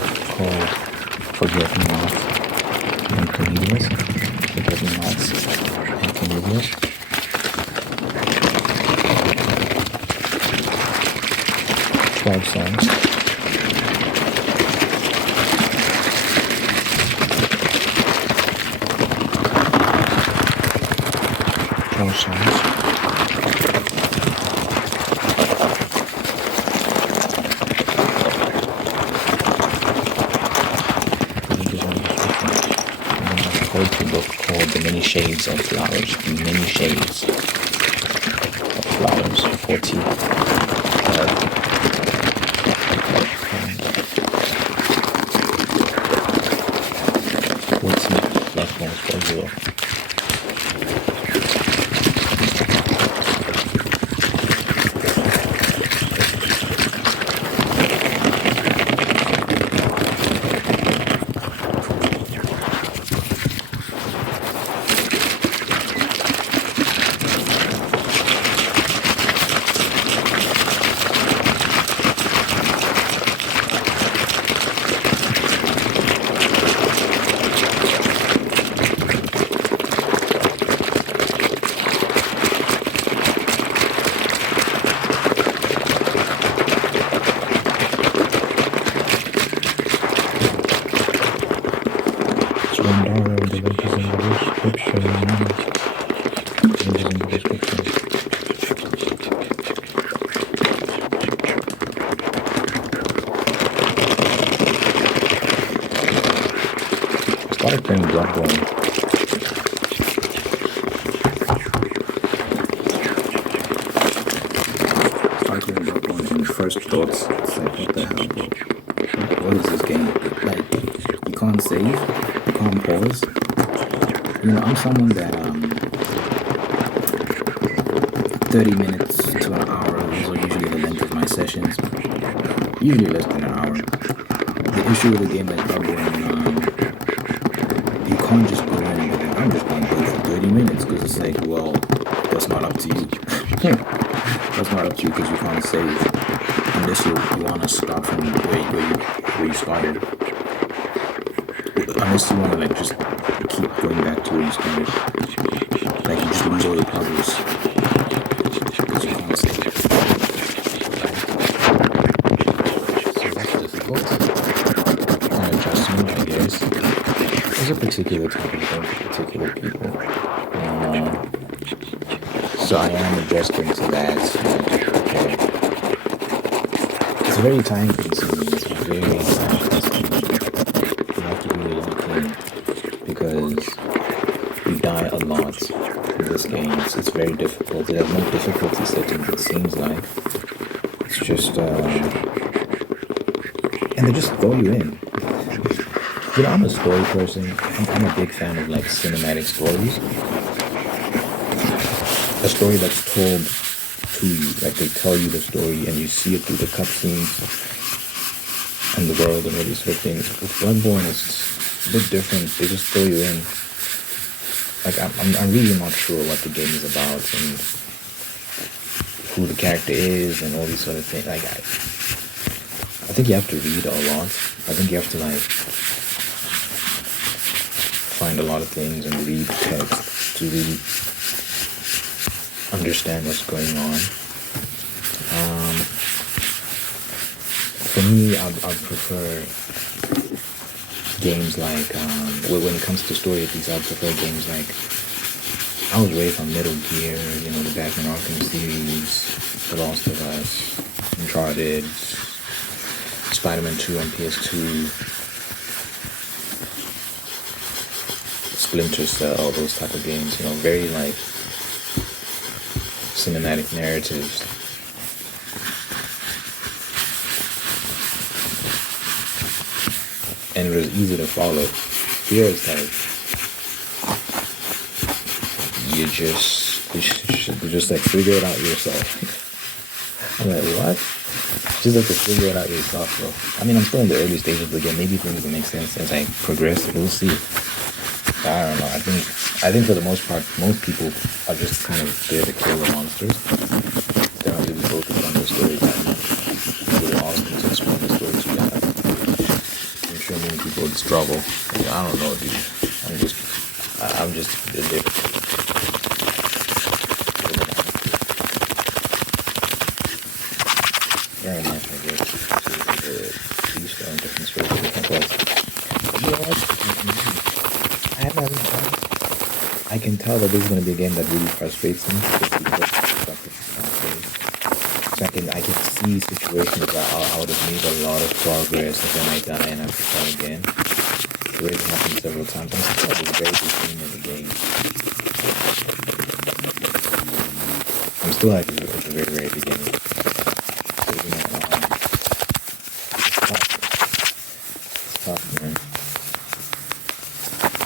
called Forget Me Not and Tingles. Forget Me Nots and Tingles. 12 songs. Poetry book called The Many Shades of Flowers. The Many Shades of Flowers. 40 platforms for you. I started playing Bloodborne. And first thoughts, it's like, what the hell? What is this game? Like, you can't save, you can't pause. You know, I'm someone that 30 minutes to an hour is usually the length of my sessions. Usually less than an hour. The issue with a game like Bloodborne, you can't just go in and be like, I'm just going to play for 30 minutes, because it's like, well, that's not up to you. That's not up to you because you can't save unless you want to start from where you started. Unless you want to like just keep going back to where you started. Like you just lose all your progress because you can't save. So that's difficult. An adjustment, I guess. There's a particular type of thing, particular people. So I am adjusting to that. It's very time consuming. It's very time consuming. You have to do a lot of things because you die a lot in this game. It's very difficult. It has no difficulty settings, it seems like. It's just, and they just throw you in. You know, I'm a story person. I'm a big fan of like cinematic stories. A story that's told to you, like they tell you the story and you see it through the cutscenes and the world and all these sort of things. With Bloodborne, it's a bit different. They just throw you in. Like I'm really not sure what the game is about and who the character is and all these sort of things. Like I think you have to read a lot. I think you have to like find a lot of things and read text to really understand what's going on. For me, I prefer games like, when it comes to story at least, I prefer games like, I was raised on Metal Gear, you know, the Batman Arkham series, The Last of Us, Uncharted, Spider-Man 2 on PS2, Splinter Cell, those type of games, you know, very like cinematic narratives. And it was easy to follow. Here it's like you just like figure it out yourself. I'm like, what? Just have to figure it out yourself, bro. I mean, I'm still in the early stages of the game. Maybe things will make sense as I progress. We'll see. I don't know. I think for the most part, most people are just kind of there to kill the monsters. They're not really focused on the story that much. So they're asking to explain the story to you. people would struggle. Like, I don't know, dude. I'm just very nice, I guess. Each on different stories, different quests. But you know what? I have nothing fun. I can tell that this is going to be a game that really frustrates me just because so I can see situations where I would have made a lot of progress and then I die and I have to start again. It already happened several times. I'm still at the very beginning of the game. I'm still at the very, very beginning. So, you know, it's tough, man.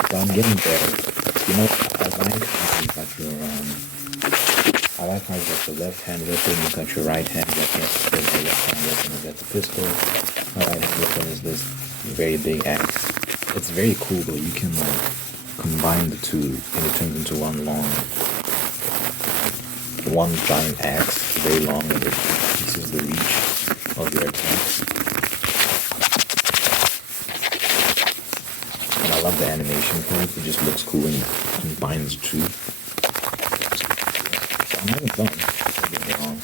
So I'm getting better. You know, I like how you got your I like how you got your left hand weapon, you got your right hand weapon, your left hand weapon is got the pistol, my right hand weapon is this very big axe. It's very cool though, you can like combine the two and it turns into one giant axe, very long, and it increases the reach of your attacks. And I love the animation for it, it just looks cool when you combine the two. I'm having fun, don't get me wrong.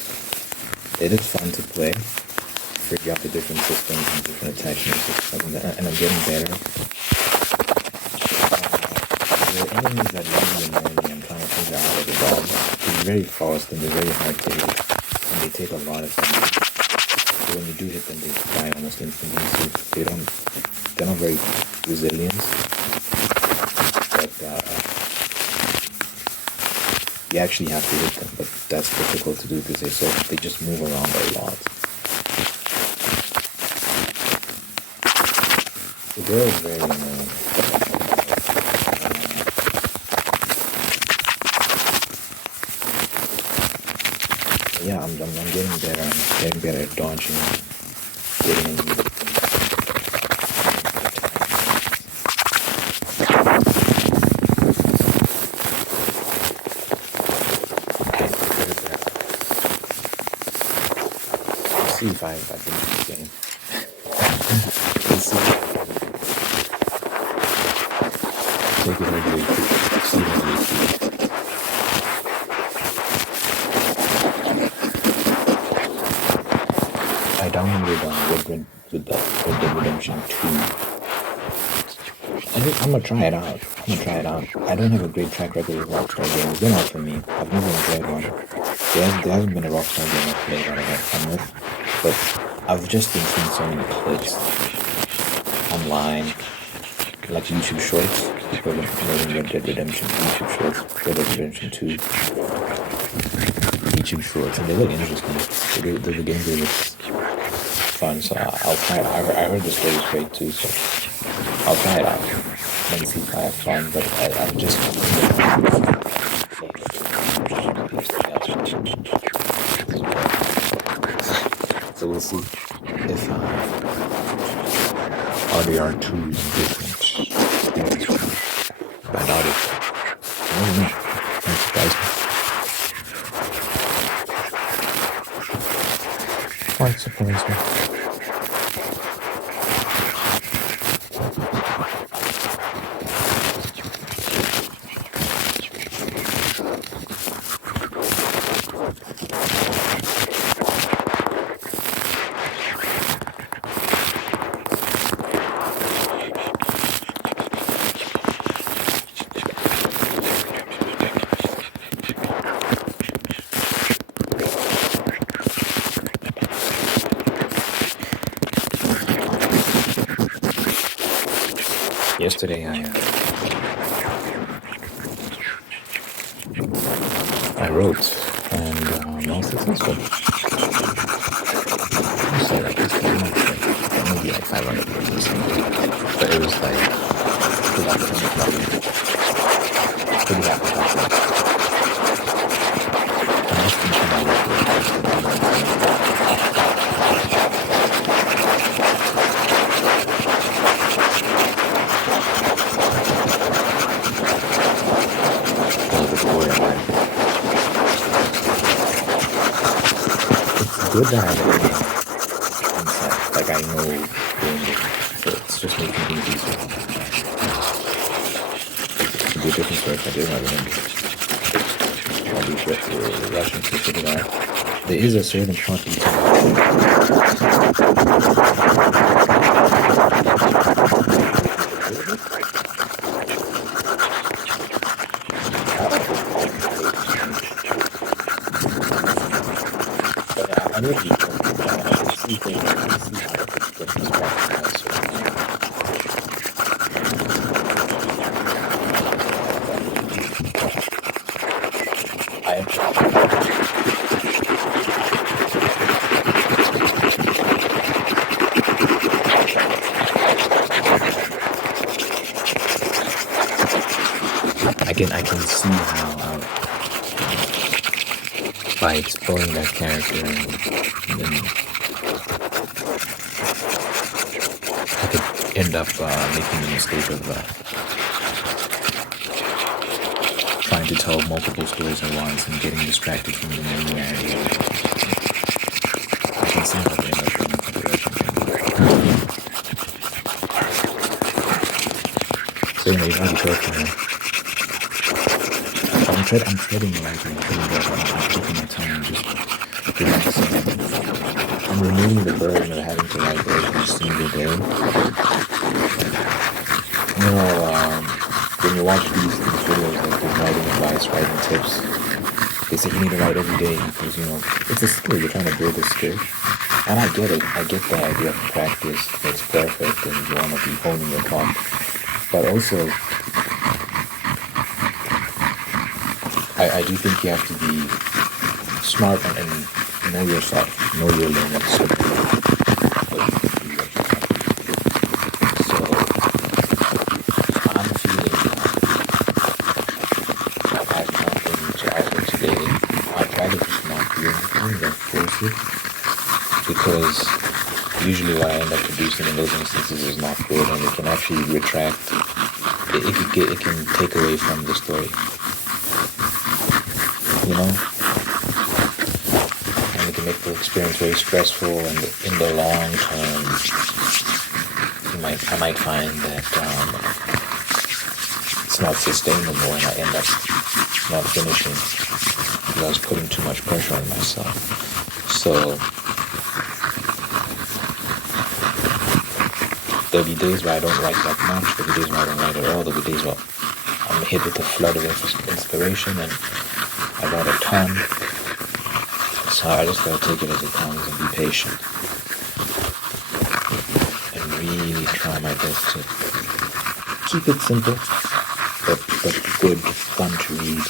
It is fun to play, figure out the different systems and different attachments and stuff, and I'm getting better. The enemies that really annoy me, I'm trying to figure out how to resolve. They're very fast and they're very hard to hit, and they take a lot of damage. So when you do hit them, they die almost instantly, so they're not very resilient. But you actually have to hit them, but that's difficult to do because they just move around a lot. The girl is very annoying. Yeah, I'm getting better. I'm getting better at dodging, getting into the see if I finish this game. Let's see. Take it over. See how it is. I downloaded Red Dead Redemption 2. I'm gonna try it out. I don't have a great track record with Rockstar games. They're not for me. I've never enjoyed one. There hasn't been a Rockstar game I've played that I've had fun with. But I've just been seeing so many clips online, like YouTube shorts, for Red Dead Redemption, YouTube shorts, Red Dead Redemption 2, YouTube shorts, and they look interesting. The gameplay looks fun, so I'll try it. I heard the story is great too, so I'll try it out and see if I have fun. But I'm just so we'll see if RDR2 is different. I doubt it. I don't know. That surprised me. Quite surprised me. Yesterday I wrote and I was successful. I say like this game, maybe like 500 words or something, but it was like pretty happy. I was thinking I was good to have it inside. Like I know doing it fits. just making things easy. It'd be a different story if I did have an I'll be rushing to figure it out. There is a certain plot detail. I know you see things I see how it gets distracted. I can see how by exploring that character and then I could end up making the mistake of trying to tell multiple stories at once and getting distracted from the main narrative. I can see how they end up in that direction. So anyway, you gotta be careful, man. I'm treading lightly, I'm taking my time and just relaxing. I'm removing the burden of having to write every single day. You know, when you watch these videos like with writing advice, writing tips, they say you need to write every day because, you know, it's a skill. You're trying to build a skill. And I get it. I get the idea of practice makes perfect and you want to be honing your thought. But also, I do think you have to be smart and know yourself, know your limits. So I'm feeling like I've not been to outlet today. I try to just not do anything that force it because usually what I end up producing in those instances is not good and it can actually retract. It can take away from the story. You know, and it can make the experience very stressful, and in the long term, I might find that it's not sustainable, and I end up not finishing because I was putting too much pressure on myself. So there'll be days where I don't write that much. There'll be days where I don't write at all. There'll be days where I'm hit with a flood of inspiration and I got a ton, so I just gotta take it as it comes and be patient and really try my best to keep it simple, but good, fun to read.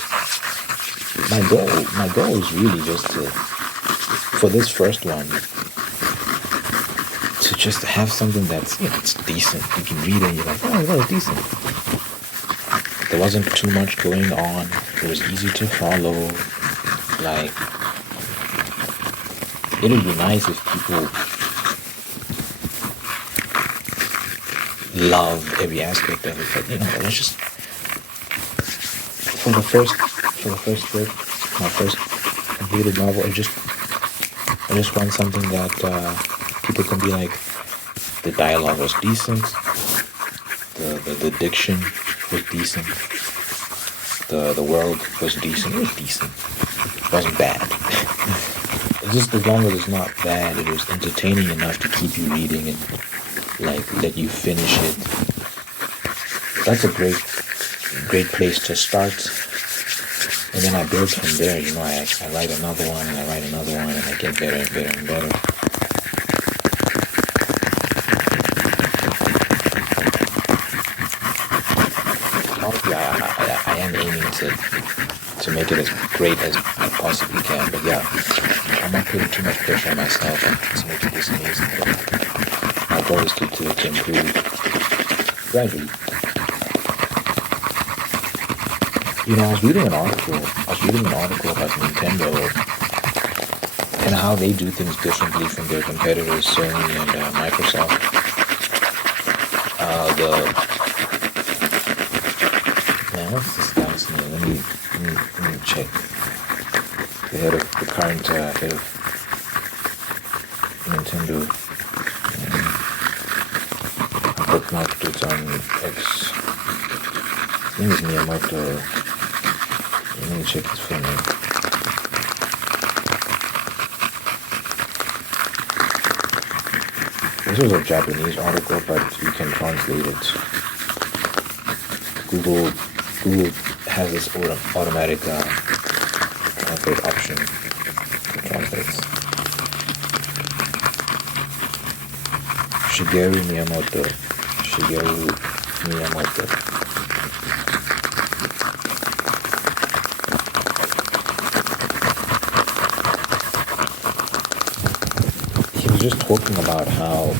My goal is really just to, for this first one, to just have something that's, you know, it's decent. You can read it and you're like, oh, that was decent. There wasn't too much going on. It was easy to follow. Like, it would be nice if people love every aspect of it. But you know, let's just for the first book, my first completed novel, I just want something that people can be like, the dialogue was decent, the diction was decent. The world was decent. It was decent. It wasn't bad. Just as long as it's not bad, it was entertaining enough to keep you reading and like let you finish it. That's a great place to start. And then I build from there. You know, I write another one and I write another one and I get better and better and better. I am aiming to make it as great as I possibly can, but yeah, I'm not putting too much pressure on myself and to make it this amazing. My goal is to improve gradually. You know, I was reading an article about Nintendo and how they do things differently from their competitors, Sony and Microsoft. What's this guy's name? Let me check. The current head of Nintendo. bookmarked it's on X. His name is Miyamoto. Let me check his full name. This was a Japanese article, but you can translate it. Google has this automatic translate option. It translates. Shigeru Miyamoto. He was just talking about how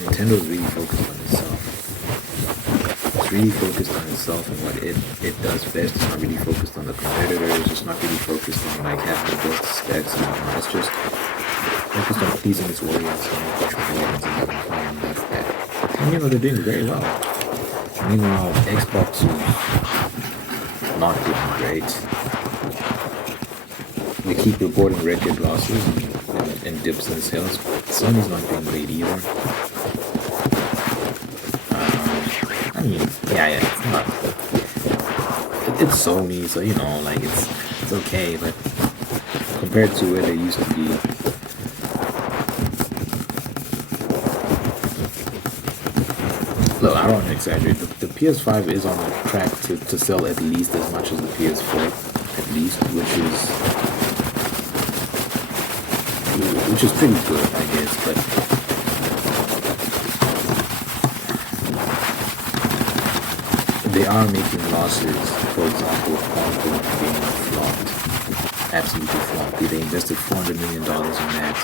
Nintendo's really focused on itself. It's really focused on itself and what it does best. It's not really focused on the competitors. It's not really focused on like having the best specs and all. It's just focused on pleasing its audience and making sure the audience is having fun, and that's that. And you know, they're doing very well. Meanwhile, Xbox is not doing great. They keep reporting record losses and dips in sales. Sony's not doing great either. I mean, yeah, it's not. It's Sony, so you know, like it's okay, but compared to where they used to be, look, I don't want to exaggerate. The PS5 is on track to sell at least as much as the PS4, at least, which is pretty good, I guess, but they are making losses. For example, Concord being flopped, absolutely flopped. They invested $400 million in that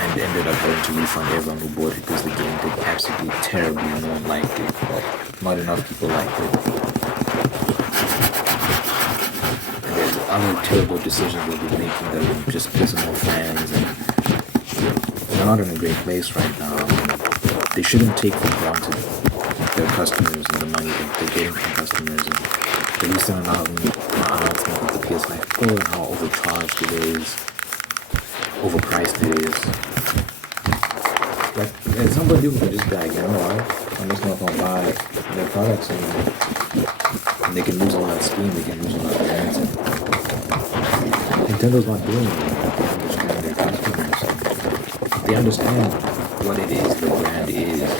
and ended up having to refund everyone who bought it because the game did absolutely terribly. No one liked it. Not enough people liked it. And there's other terrible decisions they've been making that are just pissing off fans, and they're not in a great place right now. They shouldn't take for granted their customers and the money that they're getting from customers, and they used to an announcement of the PS5 Pro and how overcharged it is, overpriced it is. Like, at some point people can just be like, you know what, I'm just not gonna buy their products anymore. And they can lose a lot of steam, they can lose a lot of fans. Nintendo's not doing it. They understand their customers. They understand what it is the brand is.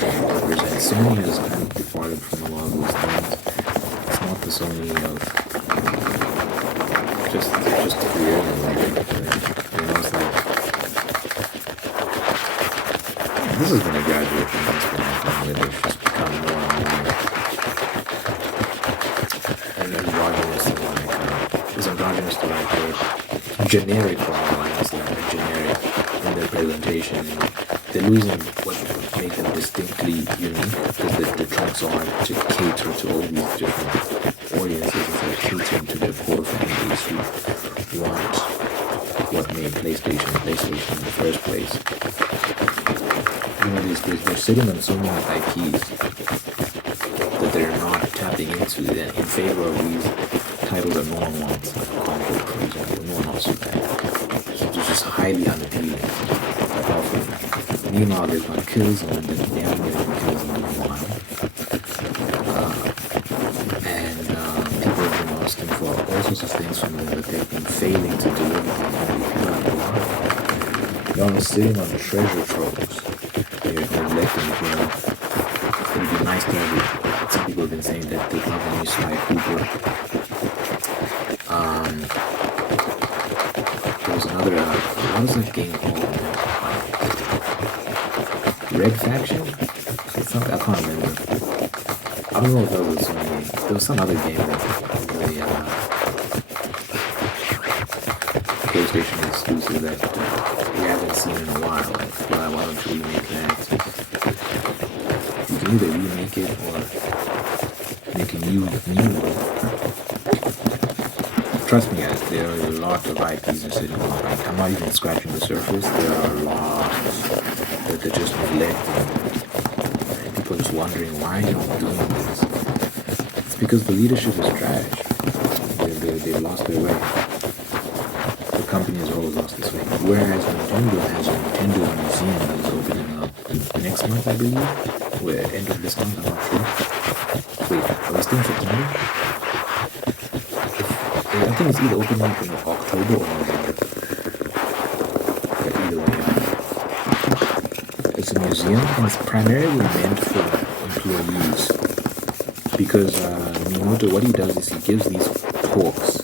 Whereas Sony has kind of departed from a lot of those things. It's not the Sony of just creating, like, you know, it's like this is gonna graduate from this point where they've just become more and androgynous to like is androgynous to like a generic lines, like generic in their presentation. They're losing what made them distinctly unique because they're trying so hard to cater to all these different audiences instead of catering to their core fan base who want what made PlayStation in the first place. You know, they're sitting on so many IPs that they're not tapping into in favor of these titles that no one wants, like Concord, for example. No one wants that. So they're just highly unappealing. Meanwhile, they've got Killzone that they haven't been able to Killzone in a while. And people have been asking for all sorts of things from them that they've been failing to deliver on. They're sitting on the treasure troves. They're neglecting it, you know. It would be nice to have it. Some people have been saying that they'd love a new Sly Cooper. There was another, what was that game called? Red Faction? Something, I can't remember. I don't know if that was there was some other game that the PlayStation exclusive that we haven't seen in a while. Like, why don't you remake that? You can either remake it or make a new one. Trust me, guys, there are a lot of IPs that are sitting on. Like, I'm not even scratching the surface. There are lots that they're just neglecting. And people are just wondering why you're not doing this. It's because the leadership is trash. They've lost their way. The company has always lost its way. Whereas Nintendo has a Nintendo Museum that is opening up next month, I believe. Or end of this month, I'm not sure. Wait, are we still in September? I think it's either opening up in October or November. Yeah, either way. It's a museum and it's primarily meant for employees. Because Miyamoto, what he does is he gives these talks.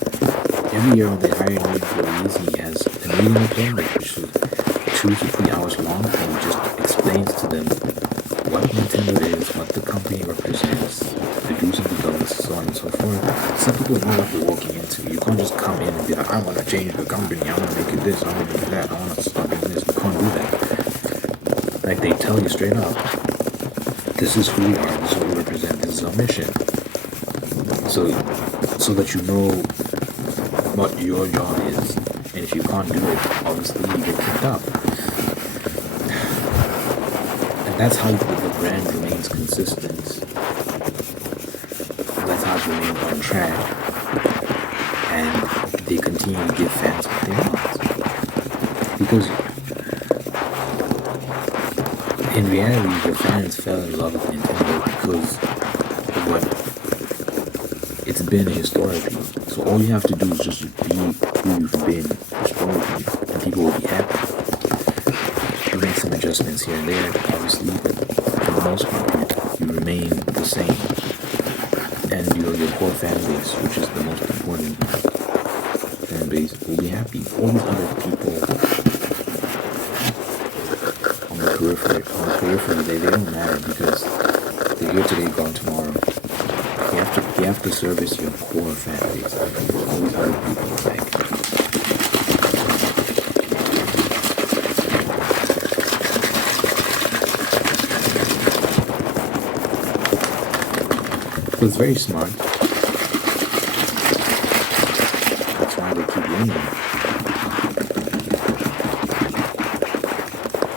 Every year when they hire new employees, he has a meeting with them, which is 2 to 3 hours long, and he just explains to them what Nintendo is, what the company represents, the do's and the don'ts, so on and so forth. Some people know what they're walking into. You can't just come in and be like, I want to change the company, I want to make it this, I want to make it that, I want to start doing this. You can't do that. Like, they tell you straight up, this is who we are, this is what we represent, this is our mission. So that you know what your job is. And if you can't do it, obviously you get kicked out. And that's how the brand remains consistent. That's how it remains on track. And they continue to give fans what they want. Because in reality, the fans fell in love with Nintendo because of what it's been historically. So all you have to do is just be who you've been historically, and people will be happy. You make some adjustments here and there, obviously, but for the most part, you remain the same. And your core fan base, which is the most important fan base, will be happy. All these other people on the periphery, they don't matter because they're here today, gone tomorrow. You have to service your core fan base. All these other people, like, so it's very smart. That's why they keep winning.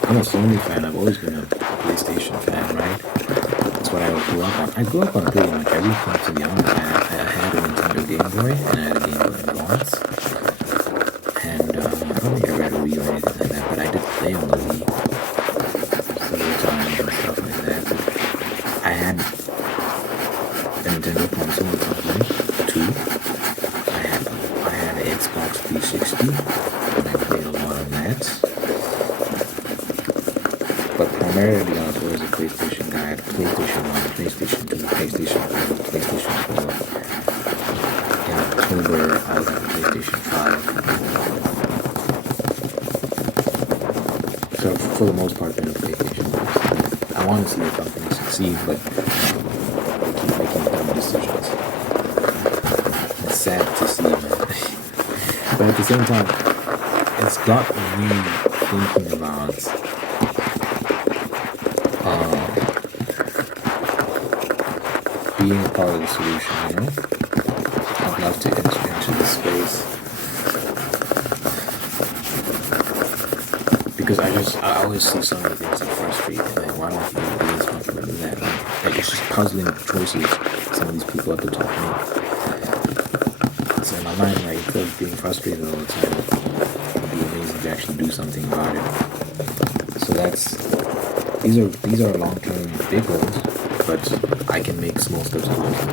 I'm a Sony fan. I've always been a PlayStation fan, right? That's what I grew up on. I grew up on pretty much everything, to be honest. I had a Nintendo Game Boy, and I had a Game Boy Advance. And I don't think I read a Wii or anything like that, but I did play on the Wii several times and stuff like that. I had a Nintendo console at some point, too. I had an Xbox 360, and I played a lot of that. But primarily, I was always a PlayStation guy. I had PlayStation 1, PlayStation 2, PlayStation 3, PlayStation 4. In October, I was at PlayStation 5. So, for the most part, been a PlayStation guy. I want to see the company succeed, but they keep making dumb decisions. It's sad to see, man. But at the same time, it's got me thinking about being a part of the solution, you know? I'd love to enter into this space because I always see some of the things that frustrate me. Like, why don't you do this, why don't you do that? Like, it's just puzzling choices some of these people at the top make. So in my mind, like, instead of being frustrated all the time, it'd be amazing to actually do something about it. So these are long-term big goals, but I can make small steps towards them.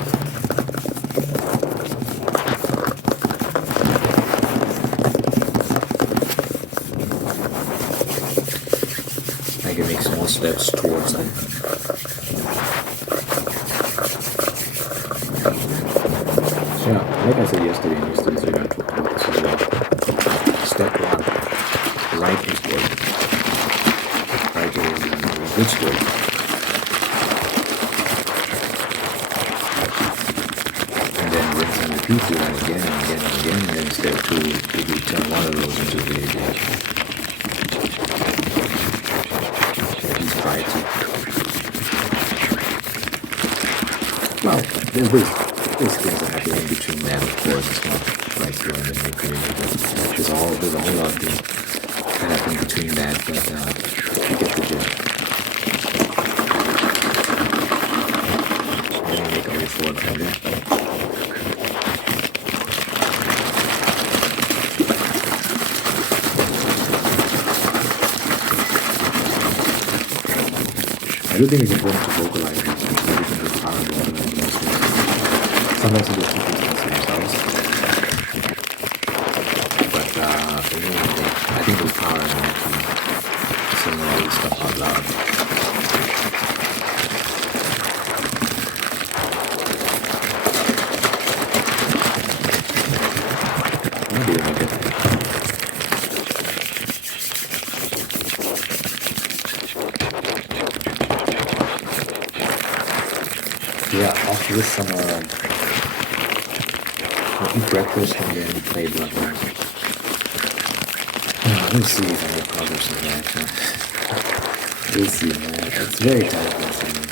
I can make small steps towards them. So yeah, like I said yesterday in yesterday's video, I talked about this as well. Step 1, write your story. Write a good story. Repeat that again and again and again, and then step 2, if you turn one of those into a video game. Please try to. Well, there's things that happen in between that, of course. It's not like you're in the community, but there's a whole lot of things that happen between that, but you get the gist. I'm going to make a way forward from there. I do think it's important to vocalize it because everything is power of vocalizing. Sometimes people keep these things to themselves. But anyway, I think there's power in actually saying all this stuff out loud. Maybe I get it. Yeah, after this summer, I'll eat breakfast and then play Bloodborne. Let me see if I make progress in that. We'll see, man. It's very time consuming.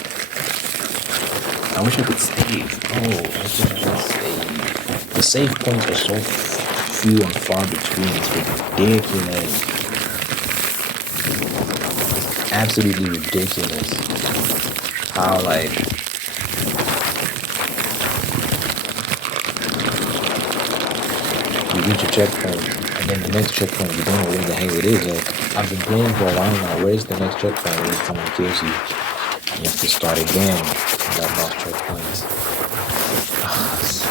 I wish I could save. Oh, I wish I could save. The save points are so few and far between. It's ridiculous. It's absolutely ridiculous. How, like, you reach a checkpoint, and then the next checkpoint, you don't know where the hell it is. Like, I've been playing for a while now. Where's the next checkpoint? Where someone kills you, you have to start again. That lost checkpoints.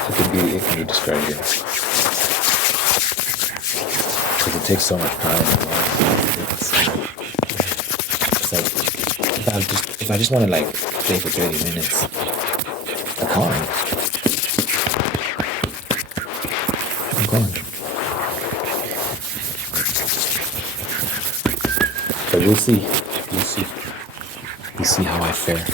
It can be discouraging because it takes so much time. It's like if I just want to like play for 30 minutes, I can't. I'm gone. But we'll see. We'll see how I fare.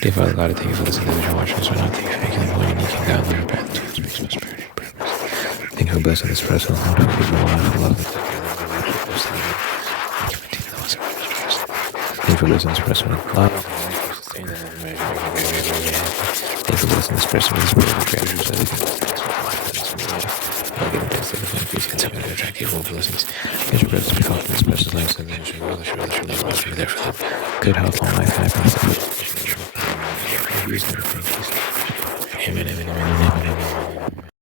Dear Father God, I thank you for this individual watching us right now. Thank you for making them more unique and godly and path to speaks prosperity and purpose. Thank you for blessing this person. Lord, I give you a lot of love and thank you for blessing this person with love. Thank you for blessing this person with spiritual treasures so they can I'll give them thanks to the fun peace and continue to attract evil blessings. Get your presence to be felt in this person's life so they should go the sure that your love will be there for them. Good health, long life, happiness, and peace. Amen, amen, amen, amen, amen.